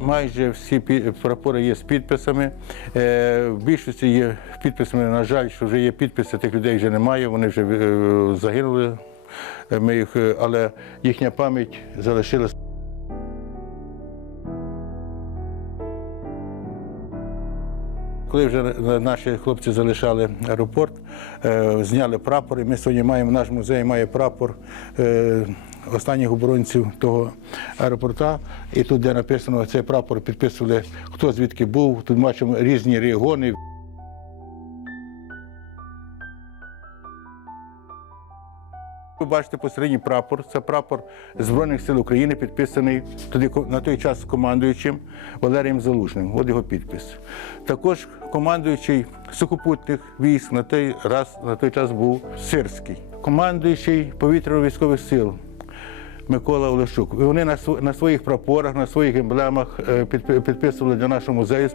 майже всі прапори є з підписами. Е, В більшості є підписами, на жаль, що вже є підписи, тих людей вже немає, вони вже е, загинули. Е, Ми їх, але їхня пам'ять залишилась. Коли вже наші хлопці залишали аеропорт, зняли прапори. Ми сьогодні маємо наш музей має прапор останніх оборонців того аеропорта. І тут, де написано цей прапор, підписували, хто звідки був. Тут бачимо різні регіони. Ви бачите посередній прапор. Це прапор Збройних сил України, підписаний тоді на той час командуючим Валерієм Залужним. От його підпис. Також командуючий сухопутних військ на той раз на той час був Сирський, командуючий повітряно-військових сил. Микола Олещук. Вони на своїх прапорах, на своїх емблемах е, підписували для нашого музею.